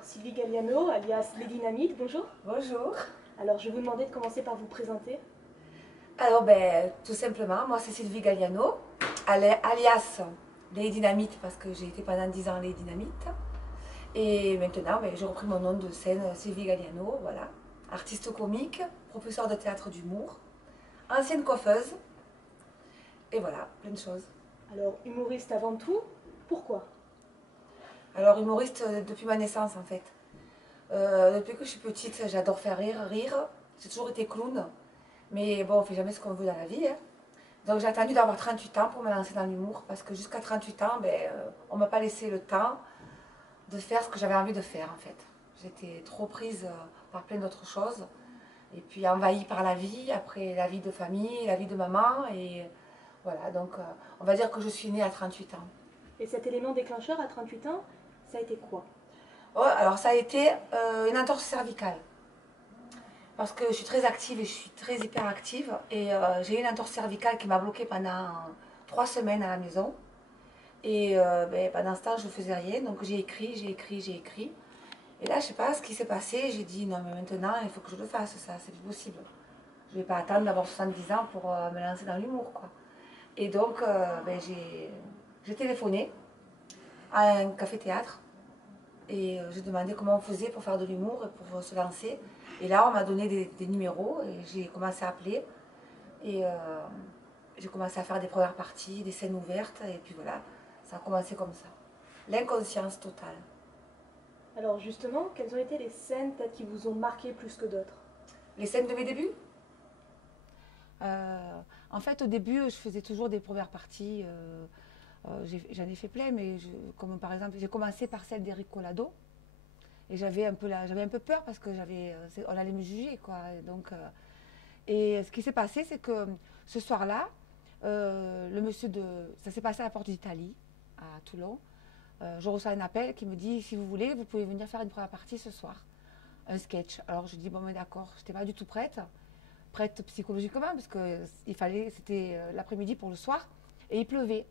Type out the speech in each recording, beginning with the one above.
Alors, Sylvie Galliano, alias Les Dynamites, bonjour. Bonjour. Alors, je vais vous demander de commencer par vous présenter. Alors, tout simplement, moi c'est Sylvie Galliano, alias Les Dynamites, parce que j'ai été pendant 10 ans Les Dynamites. Et maintenant, j'ai repris mon nom de scène, Sylvie Galliano, voilà. Artiste comique, professeur de théâtre d'humour, ancienne coiffeuse, et voilà, plein de choses. Alors, humoriste avant tout, pourquoi? Alors, humoriste depuis ma naissance en fait. Depuis que je suis petite, j'adore faire rire. J'ai toujours été clown. Mais bon, on ne fait jamais ce qu'on veut dans la vie, hein. Donc j'ai attendu d'avoir 38 ans pour me lancer dans l'humour, parce que jusqu'à 38 ans, on ne m'a pas laissé le temps de faire ce que j'avais envie de faire en fait. J'étais trop prise par plein d'autres choses, et puis envahie par la vie, après la vie de famille, la vie de maman, et voilà, donc on va dire que je suis née à 38 ans. Et cet élément déclencheur à 38 ans, ça a été quoi? Oh, alors ça a été une entorse cervicale. Parce que je suis très active et je suis très hyperactive. Et j'ai eu une entorse cervicale qui m'a bloquée pendant 3 semaines à la maison. Et pendant ce temps, je ne faisais rien. Donc j'ai écrit. Et là, je ne sais pas ce qui s'est passé. J'ai dit, non, mais maintenant, il faut que je le fasse, ça, c'est plus possible. Je ne vais pas attendre d'avoir 70 ans pour me lancer dans l'humour, quoi. Et donc, j'ai téléphoné à un café-théâtre. Et j'ai demandé comment on faisait pour faire de l'humour et pour se lancer. Et là, on m'a donné des numéros et j'ai commencé à appeler. Et j'ai commencé à faire des premières parties, des scènes ouvertes. Et puis voilà, ça a commencé comme ça. L'inconscience totale. Alors justement, quelles ont été les scènes peut-être qui vous ont marqué plus que d'autres? Les scènes de mes débuts En fait, au début, je faisais toujours des premières parties. J'en ai fait plein, mais comme par exemple, j'ai commencé par celle d'Eric Collado. Et j'avais un peu peur parce que on allait me juger, quoi. Donc, et ce qui s'est passé, c'est que ce soir-là, ça s'est passé à la Porte d'Italie, à Toulon. Je reçois un appel qui me dit, si vous voulez, vous pouvez venir faire une première partie ce soir, un sketch. Alors je dis, bon, mais d'accord, je n'étais pas du tout prête psychologiquement, parce que c'était l'après-midi pour le soir, et il pleuvait.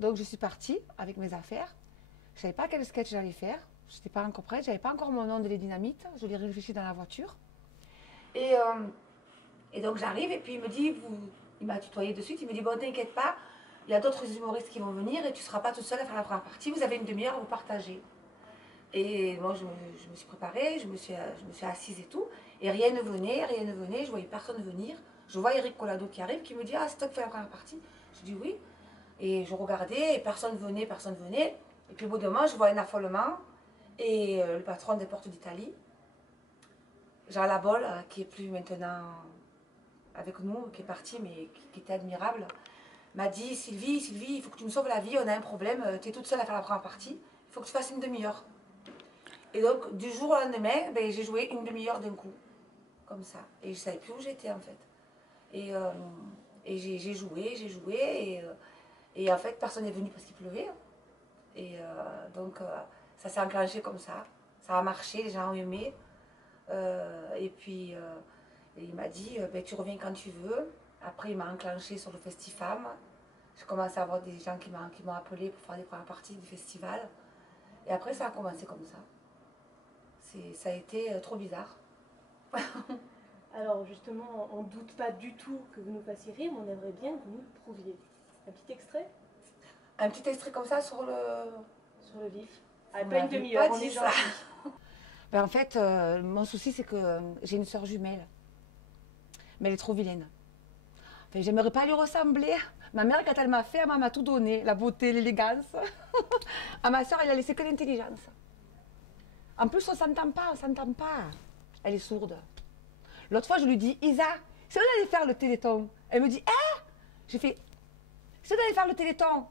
Donc je suis partie avec mes affaires. Je ne savais pas quel sketch j'allais faire. Je n'étais pas encore prête. Je n'avais pas encore mon nom de Les Dynamites. Je l'ai réfléchi dans la voiture. Et donc j'arrive et puis il m'a tutoyé de suite. Il me dit, bon, t'inquiète pas, il y a d'autres humoristes qui vont venir et tu ne seras pas toute seule à faire la première partie. Vous avez une demi-heure à vous partager. Et moi, je me suis préparée, je me suis assise et tout. Et rien ne venait. Je ne voyais personne venir. Je vois Eric Collado qui arrive, qui me dit, ah, c'est toi qui fais la première partie. Je dis oui. Et je regardais, et personne venait. Et puis au bout d'un moment, je vois un affolement. Et le patron des Portes d'Italie, Jean Labol, qui est plus maintenant avec nous, qui est parti, mais qui était admirable, m'a dit, Sylvie, il faut que tu me sauves la vie, on a un problème, tu es toute seule à faire la première partie, il faut que tu fasses une demi-heure. Et donc, du jour au lendemain, j'ai joué une demi-heure d'un coup, comme ça. Et je ne savais plus où j'étais, en fait. Et j'ai joué, et en fait, personne n'est venu parce qu'il pleuvait. Et donc, ça s'est enclenché comme ça. Ça a marché, les gens ont aimé. Et puis, il m'a dit, tu reviens quand tu veux. Après, il m'a enclenché sur le Festifam. J'ai commencé à avoir des gens qui m'ont appelé pour faire des premières parties du festival. Et après, ça a commencé comme ça. Ça a été trop bizarre. Alors justement, on ne doute pas du tout que vous nous fassiez rire, mais on aimerait bien que vous nous le prouviez. Un petit extrait? Un petit extrait comme ça sur le... Sur le vif. À pas une demi-heure, on est gentil. En fait, mon souci, c'est que j'ai une sœur jumelle. Mais elle est trop vilaine. Enfin, j'aimerais pas lui ressembler. Ma mère, quand elle m'a fait, elle m'a tout donné. La beauté, l'élégance. À ma sœur, elle a laissé que l'intelligence. En plus, on s'entend pas. Elle est sourde. L'autre fois, je lui dis, Isa, c'est où d'aller faire le téléthon? Elle me dit, hein? J'ai fait, c'est où d'aller faire le téléthon?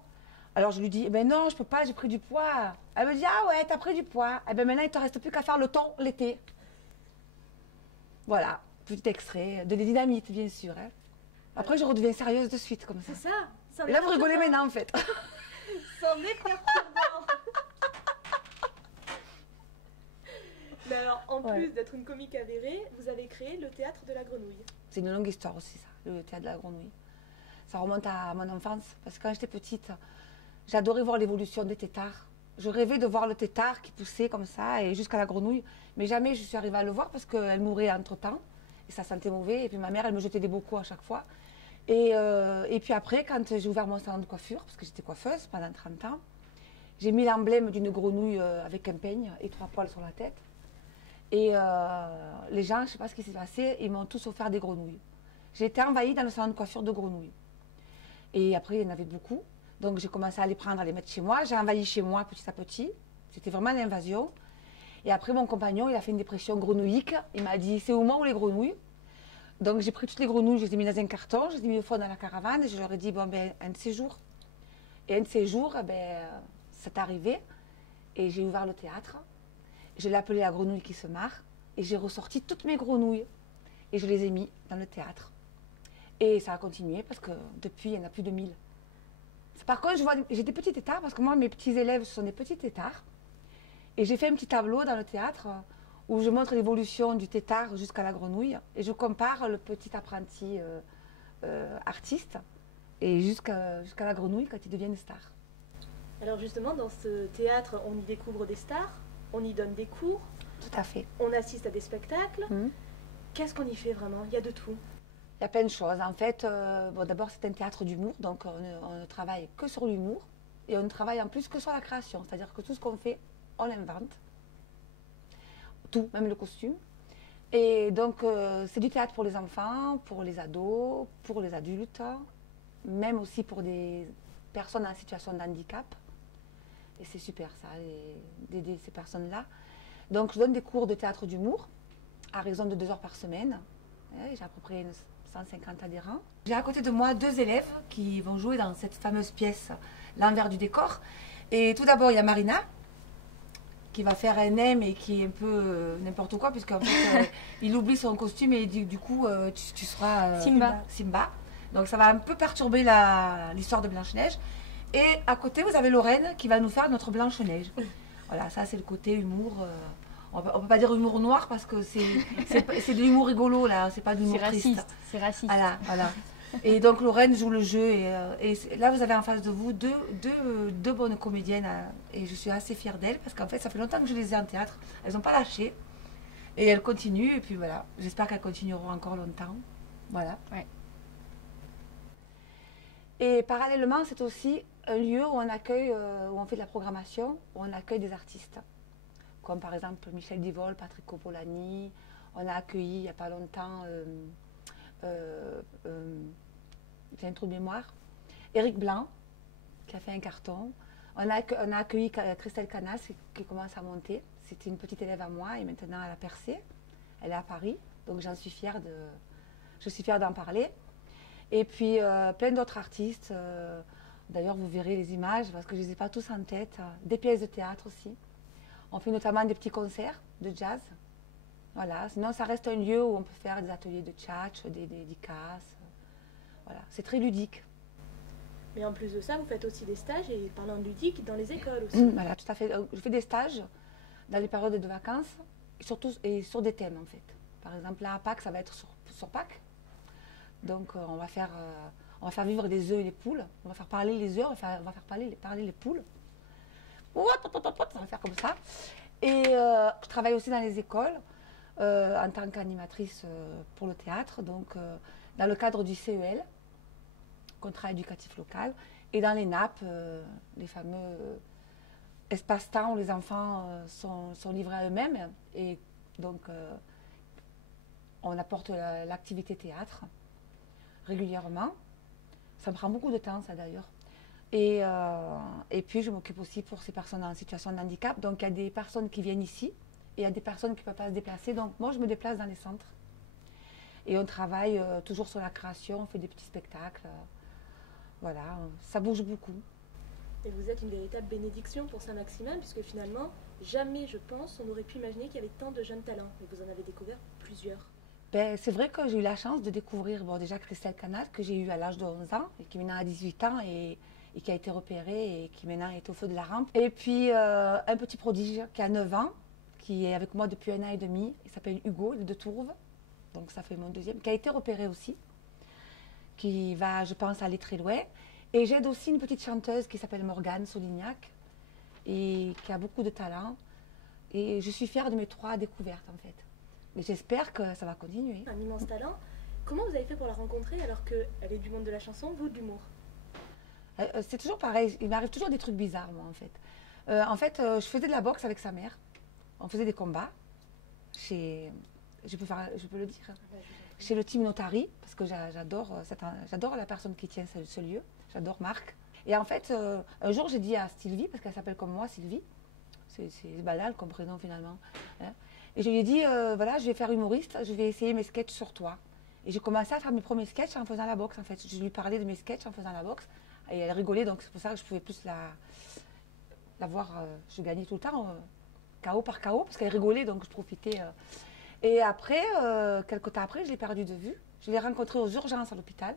Alors je lui dis, ben non, je peux pas, j'ai pris du poids. Elle me dit, ah ouais, t'as pris du poids. Eh ben maintenant, il te reste plus qu'à faire le thon l'été. Voilà, petit extrait de Les Dynamites, bien sûr. Hein. Après, je redeviens sérieuse de suite, comme ça. C'est ça. Et là, vous rigolez maintenant, en fait. C'en est perturbant. Mais alors, en plus d'être une comique avérée, vous avez créé le théâtre de la Grenouille. C'est une longue histoire aussi, ça, le théâtre de la Grenouille. Ça remonte à mon enfance, parce que quand j'étais petite, j'adorais voir l'évolution des têtards. Je rêvais de voir le tétard qui poussait comme ça et jusqu'à la grenouille. Mais jamais je suis arrivée à le voir parce qu'elle mourait entre-temps. Et ça sentait mauvais. Et puis ma mère, elle me jetait des bocaux à chaque fois. Et puis après, quand j'ai ouvert mon salon de coiffure, parce que j'étais coiffeuse pendant 30 ans, j'ai mis l'emblème d'une grenouille avec un peigne et 3 poils sur la tête. Et les gens, je ne sais pas ce qui s'est passé, ils m'ont tous offert des grenouilles. J'ai été envahie dans le salon de coiffure de grenouilles. Et après, il y en avait beaucoup. Donc j'ai commencé à les prendre, à les mettre chez moi. J'ai envahi chez moi petit à petit. C'était vraiment l'invasion. Et après, mon compagnon, il a fait une dépression grenouillique. Il m'a dit, c'est au moins où les grenouilles. Donc j'ai pris toutes les grenouilles, je les ai mis dans un carton, je les ai mis au fond dans la caravane. Et je leur ai dit, bon, ben, un de ces jours. Et un de ces jours, ben, c'est arrivé. Et j'ai ouvert le théâtre. Je l'ai appelé la grenouille qui se marre. Et j'ai ressorti toutes mes grenouilles. Et je les ai mis dans le théâtre. Et ça a continué parce que depuis, il y en a plus de 1000. Par contre, j'ai des petits têtards parce que moi, mes petits élèves, ce sont des petits têtards. Et j'ai fait un petit tableau dans le théâtre où je montre l'évolution du tétard jusqu'à la grenouille. Et je compare le petit apprenti artiste et jusqu'à la grenouille quand il devient une star. Alors justement, dans ce théâtre, on y découvre des stars, on y donne des cours. Tout à fait. On assiste à des spectacles. Qu'est-ce qu'on y fait vraiment? Il y a de tout. Il y a plein de choses. En fait, bon, d'abord, c'est un théâtre d'humour, donc on ne travaille que sur l'humour et on ne travaille en plus que sur la création. C'est-à-dire que tout ce qu'on fait, on l'invente. Tout, même le costume. Et donc, c'est du théâtre pour les enfants, pour les ados, pour les adultes, même aussi pour des personnes en situation de handicap. Et c'est super, ça, d'aider ces personnes-là. Donc, je donne des cours de théâtre d'humour à raison de 2 heures par semaine. J'ai à peu près 150 adhérents. J'ai à côté de moi 2 élèves qui vont jouer dans cette fameuse pièce, l'envers du décor. Et tout d'abord, il y a Marina, qui va faire un M et qui est un peu n'importe quoi, puisqu'en fait, il oublie son costume et du coup, tu seras Simba. Donc ça va un peu perturber l'histoire de Blanche-Neige. Et à côté, vous avez Lorraine qui va nous faire notre Blanche-Neige. Voilà, ça c'est le côté humour. On ne peut pas dire humour noir parce que c'est de l'humour rigolo, là, c'est pas de l'humour triste. C'est raciste. Voilà. Et donc Lorraine joue le jeu et là vous avez en face de vous deux bonnes comédiennes et je suis assez fière d'elles parce qu'en fait ça fait longtemps que je les ai en théâtre, elles n'ont pas lâché et elles continuent et puis voilà, j'espère qu'elles continueront encore longtemps. Voilà. Ouais. Et parallèlement c'est aussi un lieu où on accueille, où on fait de la programmation, où on accueille des artistes. Comme par exemple Michel Divol, Patrick Copolani, on a accueilli il n'y a pas longtemps, j'ai un trou de mémoire, Éric Blanc, qui a fait un carton. On a accueilli Christelle Canas, qui commence à monter. C'était une petite élève à moi et maintenant elle a percé. Elle est à Paris, donc je suis fière d'en parler. Et puis plein d'autres artistes. D'ailleurs, vous verrez les images parce que je ne les ai pas tous en tête. Des pièces de théâtre aussi. On fait notamment des petits concerts de jazz. Voilà. Sinon, ça reste un lieu où on peut faire des ateliers de tchatch, des dédicaces. Voilà. C'est très ludique. Mais en plus de ça, vous faites aussi des stages, et parlant de ludique, dans les écoles aussi. Voilà, tout à fait. Je fais des stages dans les périodes de vacances, surtout et sur des thèmes en fait. Par exemple, là à Pâques, ça va être sur Pâques. Donc on va faire vivre les œufs et les poules. On va faire parler les œufs, on va faire parler les poules. On va faire comme ça. Et je travaille aussi dans les écoles en tant qu'animatrice pour le théâtre, donc dans le cadre du CEL, contrat éducatif local, et dans les NAP, les fameux espaces-temps où les enfants sont livrés à eux-mêmes. Et donc on apporte l'activité théâtre régulièrement. Ça me prend beaucoup de temps, ça d'ailleurs. Et puis, je m'occupe aussi pour ces personnes en situation de handicap. Donc, il y a des personnes qui viennent ici et il y a des personnes qui ne peuvent pas se déplacer. Donc, moi, je me déplace dans les centres. Et on travaille toujours sur la création, on fait des petits spectacles. Voilà, ça bouge beaucoup. Et vous êtes une véritable bénédiction pour Saint-Maximin, puisque finalement, jamais, je pense, on aurait pu imaginer qu'il y avait tant de jeunes talents. Et vous en avez découvert plusieurs. Ben, c'est vrai que j'ai eu la chance de découvrir déjà Christelle Canas, que j'ai eu à l'âge de 11 ans, et qui maintenant a 18 ans, et qui a été repérée, et qui maintenant est au feu de la rampe. Et puis, un petit prodige qui a 9 ans, qui est avec moi depuis 1 an et demi, il s'appelle Hugo, il est de Tourves, donc ça fait mon deuxième, qui a été repéré aussi, qui va, je pense, aller très loin. Et j'aide aussi une petite chanteuse qui s'appelle Morgane Solignac, et qui a beaucoup de talent. Et je suis fière de mes 3 découvertes en fait. Et j'espère que ça va continuer. Un immense talent. Comment vous avez fait pour la rencontrer alors qu'elle est du monde de la chanson, vous de l'humour? C'est toujours pareil, il m'arrive toujours des trucs bizarres moi en fait. Je faisais de la boxe avec sa mère. On faisait des combats chez, je peux le dire, chez le Team Notari, parce que j'adore la personne qui tient ce lieu, j'adore Marc. Et en fait, un jour j'ai dit à Sylvie, parce qu'elle s'appelle comme moi Sylvie, c'est banal comme prénom finalement, hein, et je lui ai dit, voilà, je vais faire humoriste, je vais essayer mes sketchs sur toi. Et j'ai commencé à faire mes premiers sketchs en faisant la boxe en fait. Je lui parlais de mes sketchs en faisant la boxe, et elle rigolait, donc c'est pour ça que je pouvais plus la voir, je gagnais tout le temps. KO par KO, parce qu'elle rigolait, donc je profitais. Et après, quelques temps après, je l'ai perdue de vue. Je l'ai rencontrée aux urgences à l'hôpital.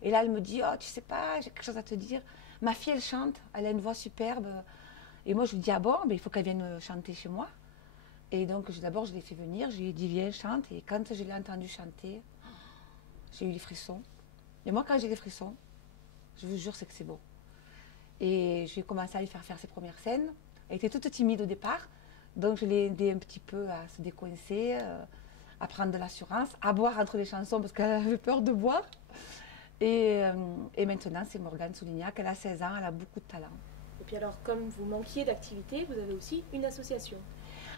Et là, elle me dit, oh, tu sais pas, j'ai quelque chose à te dire. Ma fille, elle chante, elle a une voix superbe. Et moi, je lui dis, ah bon, mais il faut qu'elle vienne chanter chez moi. Et donc, d'abord, je l'ai fait venir, je lui ai dit, viens, chante. Et quand je l'ai entendue chanter, j'ai eu les frissons. Et moi, quand j'ai les frissons, je vous jure, c'est que c'est beau. Et j'ai commencé à lui faire ses premières scènes. Elle était toute timide au départ. Donc je l'ai aidé un petit peu à se décoincer, à prendre de l'assurance, à boire entre les chansons parce qu'elle avait peur de boire. Et maintenant, c'est Morgane Soulignac, elle a 16 ans, elle a beaucoup de talent. Et puis alors, comme vous manquiez d'activité, vous avez aussi une association.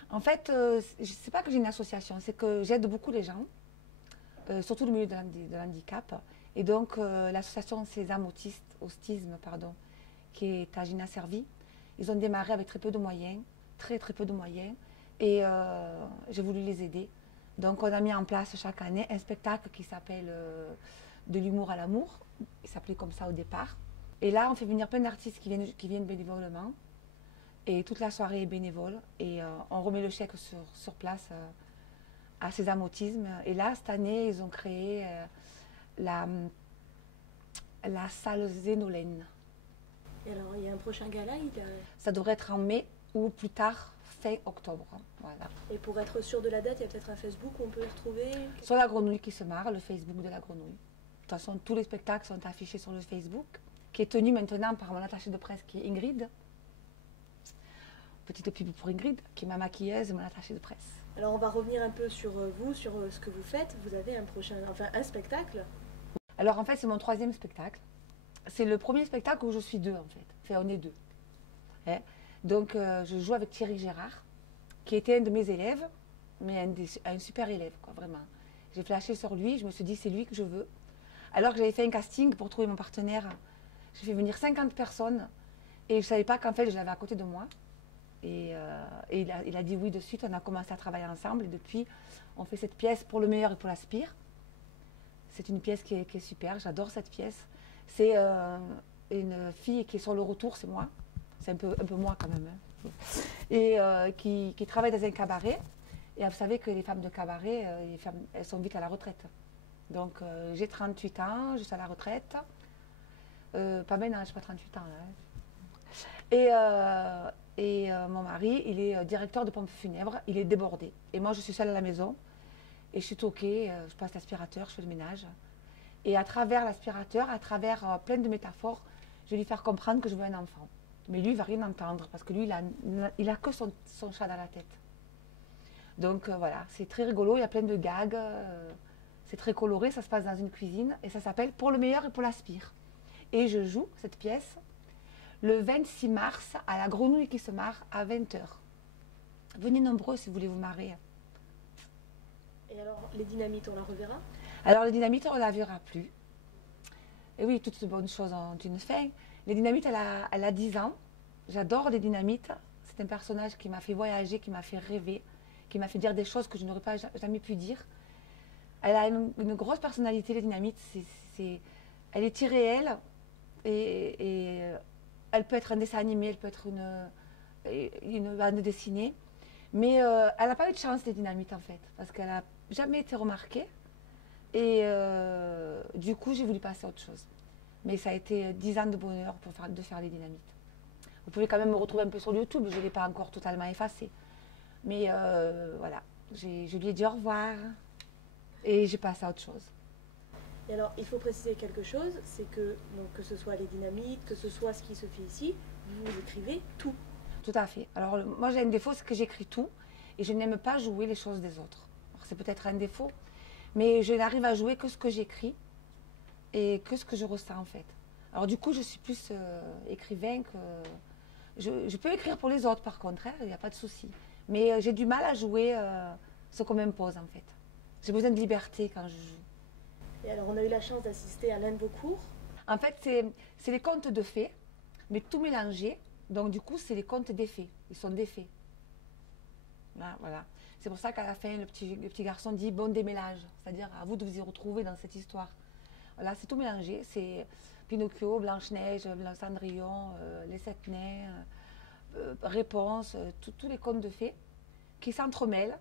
En fait, je ne sais pas que j'ai une association, c'est que j'aide beaucoup les gens, surtout le milieu de l'handicap. Et donc, l'association Sésame Autisme, qui est à Gina Servi, ils ont démarré avec très peu de moyens. Très peu de moyens, et j'ai voulu les aider. Donc on a mis en place chaque année un spectacle qui s'appelle De l'humour à l'amour, il s'appelait comme ça au départ. Et là on fait venir plein d'artistes qui viennent bénévolement, et toute la soirée est bénévole, et on remet le chèque sur place à Sésame Autisme. Et là cette année ils ont créé la salle Zénolène. Et alors il y a un prochain gala, Ça devrait être en mai, ou plus tard, fin octobre. Voilà. Et pour être sûr de la date, il y a peut-être un Facebook où on peut les retrouver? Sur La Grenouille qui se marre, le Facebook de La Grenouille. De toute façon, tous les spectacles sont affichés sur le Facebook, qui est tenu maintenant par mon attachée de presse qui est Ingrid. Petite pub pour Ingrid, qui est ma maquilleuse et mon attachée de presse. Alors on va revenir un peu sur vous, sur ce que vous faites. Vous avez un spectacle. Alors en fait, c'est mon 3e spectacle. C'est le premier spectacle où je suis 2 en fait. Enfin, on est 2. Hein? Donc, je joue avec Thierry Gérard, qui était un de mes élèves, mais un super élève, quoi, vraiment. J'ai flashé sur lui, je me suis dit, c'est lui que je veux. Alors que j'avais fait un casting pour trouver mon partenaire, j'ai fait venir 50 personnes, et je ne savais pas qu'en fait, je l'avais à côté de moi. Et il a dit oui de suite, on a commencé à travailler ensemble, et depuis, on fait cette pièce pour le meilleur et pour la spire. C'est une pièce qui est super, j'adore cette pièce. C'est une fille qui est sur le retour, c'est moi. C'est un peu moi quand même. Hein. Et qui travaille dans un cabaret. Et vous savez que les femmes de cabaret, elles sont vite à la retraite. Donc j'ai 38 ans, je suis à la retraite. Pas maintenant, je n'ai pas 38 ans. Là. Et mon mari, il est directeur de pompes funèbres, il est débordé. Et moi, je suis seule à la maison. Et je suis toquée, je passe l'aspirateur, je fais le ménage. Et à travers l'aspirateur, à travers plein de métaphores, je vais lui faire comprendre que je veux un enfant. Mais lui, il ne va rien entendre parce que lui, il a que son chat dans la tête. Donc voilà, c'est très rigolo, il y a plein de gags, c'est très coloré, ça se passe dans une cuisine et ça s'appelle Pour le meilleur et pour la spire. Et je joue cette pièce le 26 mars à la Grenouille qui se marre à 20h. Venez nombreux si vous voulez vous marrer. Et alors, les Dynamites, on la reverra? Alors les Dynamites, on ne la verra plus. Et oui, toutes ces bonnes choses ont une fin. Les Dynamites, elle a 10 ans. J'adore les Dynamites. C'est un personnage qui m'a fait voyager, qui m'a fait rêver, qui m'a fait dire des choses que je n'aurais pas jamais pu dire. Elle a une grosse personnalité, les Dynamites. Elle est irréelle et elle peut être un dessin animé, elle peut être une bande dessinée. Mais elle n'a pas eu de chance, les Dynamites, en fait, parce qu'elle n'a jamais été remarquée. Et du coup, j'ai voulu passer à autre chose. Mais ça a été 10 ans de bonheur de faire les Dynamites. Vous pouvez quand même me retrouver un peu sur YouTube, je ne l'ai pas encore totalement effacé. Mais voilà, je lui ai dit au revoir et j'ai passé à autre chose. Et alors, il faut préciser quelque chose, c'est que, donc, que ce soit les Dynamites, que ce soit ce qui se fait ici, vous écrivez tout. tout à fait. Alors moi j'ai un défaut, c'est que j'écris tout et je n'aime pas jouer les choses des autres. C'est peut-être un défaut, mais je n'arrive à jouer que ce que j'écris et que ce que je ressens en fait. Alors du coup je suis plus écrivain que... Je peux écrire pour les autres par contre, hein, il n'y a pas de souci. Mais j'ai du mal à jouer ce qu'on m'impose en fait. J'ai besoin de liberté quand je joue. Et alors, on a eu la chance d'assister à l'un de vos cours. En fait, c'est les contes de fées, mais tout mélangé. Donc, du coup, c'est les contes des fées. Ils sont des fées. Là, voilà. C'est pour ça qu'à la fin, le petit garçon dit bon démêlage. C'est-à-dire, à vous de vous y retrouver dans cette histoire. Voilà, c'est tout mélangé. C'est Pinocchio, Blanche-Neige, Cendrillon, les Sept Nains, Réponse, tous les contes de fées qui s'entremêlent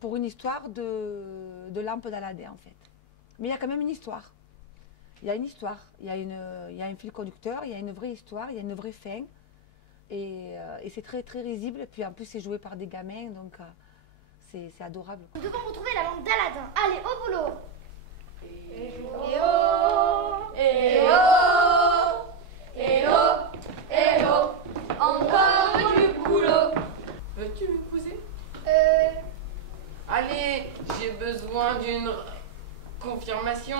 pour une histoire de lampe d'Aladin, en fait. Mais il y a quand même une histoire. Il y a une histoire, il y a un fil conducteur, il y a une vraie histoire, il y a une vraie fin. Et c'est très, très risible. Et puis en plus, c'est joué par des gamins, donc c'est adorable. Nous devons retrouver la lampe d'Aladin. Allez, au boulot. Eh oh, eh oh, eh oh, eh oh, encore du boulot. Veux-tu m'épouser? Allez, j'ai besoin d'une confirmation.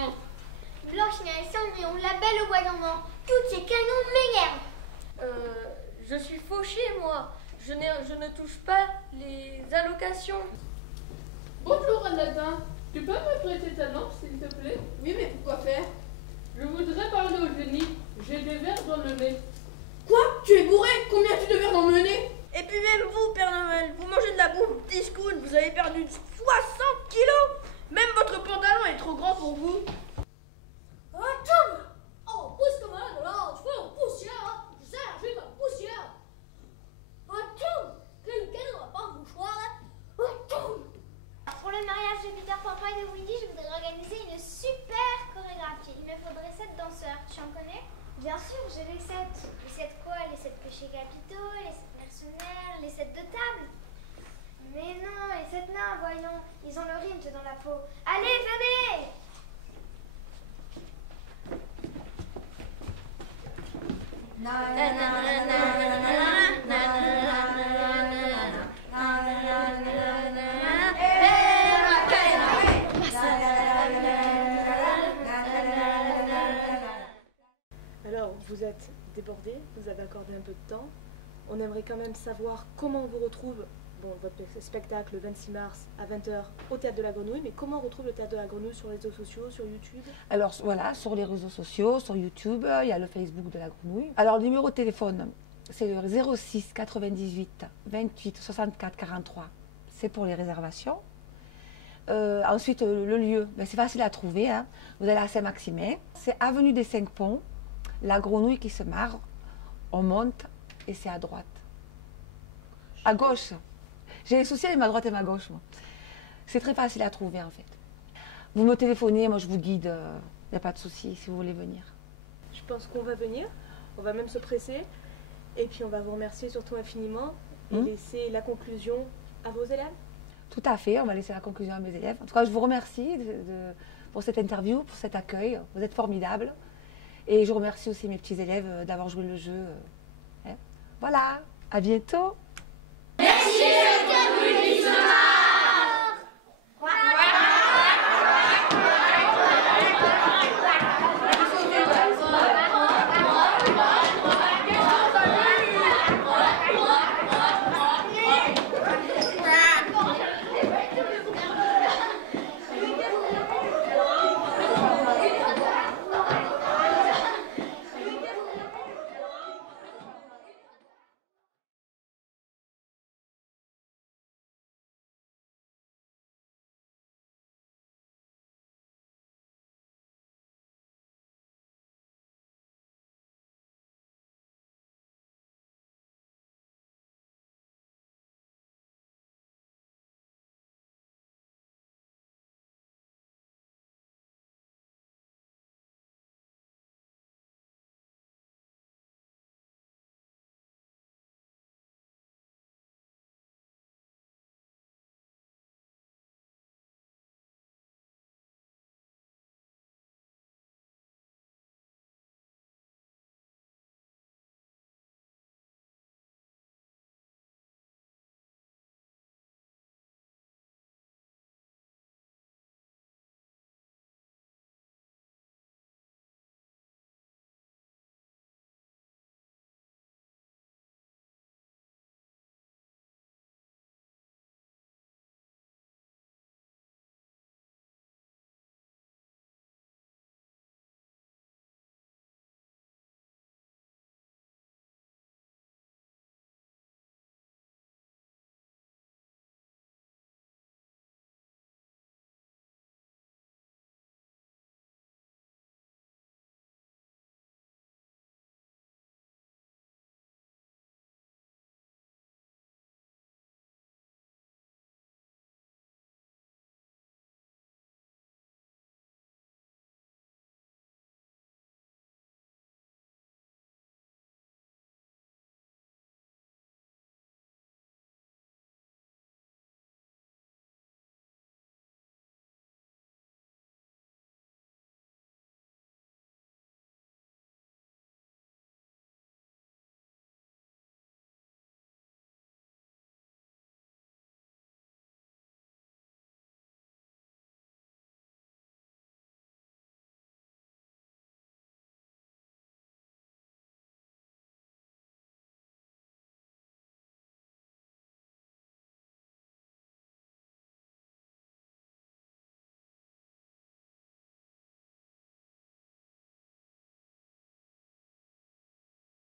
Blanche-Neige, Cendrillon, la Belle au bois dormant. Toutes ces canons m'énervent. Je suis fauchée, moi. Je ne touche pas les allocations. Bonjour Aladin, tu peux me prêter ta lampe s'il te plaît? Oui, mais pourquoi faire? Je voudrais parler au génie, j'ai des vers dans le nez. Quoi? Tu es bourré? Combien tu de verres dans le nez? Et puis même vous, Père Noël, vous mangez de la bouffe discount, vous avez perdu 60 kilos. Même votre pantalon est trop grand pour vous. Attends! Oh, pousse-moi là, je veux en poussière, je sais, j'ai ma poussière. Attends! Quelqu'un n'a pas un mouchoir? Attends! Pour le mariage de Peter Pan et de Wendy, je voudrais organiser une super chorégraphie. Il me faudrait 7 danseurs. Tu en connais? Bien sûr, j'ai les 7. Les 7 quoi? Les 7 péchés capitaux, les 7 mercenaires, les 7 de table. Mais non, les 7 nains, voyons. Ils ont le rime dans la peau. Allez, venez! Alors, vous êtes débordé, vous avez accordé un peu de temps. On aimerait quand même savoir comment on vous retrouve, votre spectacle le 26 mars à 20h au Théâtre de la Grenouille, mais comment on retrouve le Théâtre de la Grenouille sur les réseaux sociaux, sur YouTube? Alors voilà, sur les réseaux sociaux, sur YouTube, il y a le Facebook de la Grenouille. Alors le numéro de téléphone, c'est le 06 98 28 64 43. C'est pour les réservations. Ensuite, le lieu, c'est facile à trouver. Hein. Vous allez à Saint-Maximin. C'est avenue des 5 Ponts, la Grenouille qui se marre. On monte et c'est à droite. À gauche. J'ai les soucis avec ma droite et ma gauche, moi. C'est très facile à trouver, en fait. Vous me téléphonez, moi je vous guide. Il n'y a pas de souci si vous voulez venir. Je pense qu'on va venir. On va même se presser. Et puis on va vous remercier surtout infiniment et laisser la conclusion à vos élèves. Tout à fait, on va laisser la conclusion à mes élèves. En tout cas, je vous remercie pour cette interview, pour cet accueil. Vous êtes formidables. Et je remercie aussi mes petits élèves d'avoir joué le jeu. Voilà, à bientôt.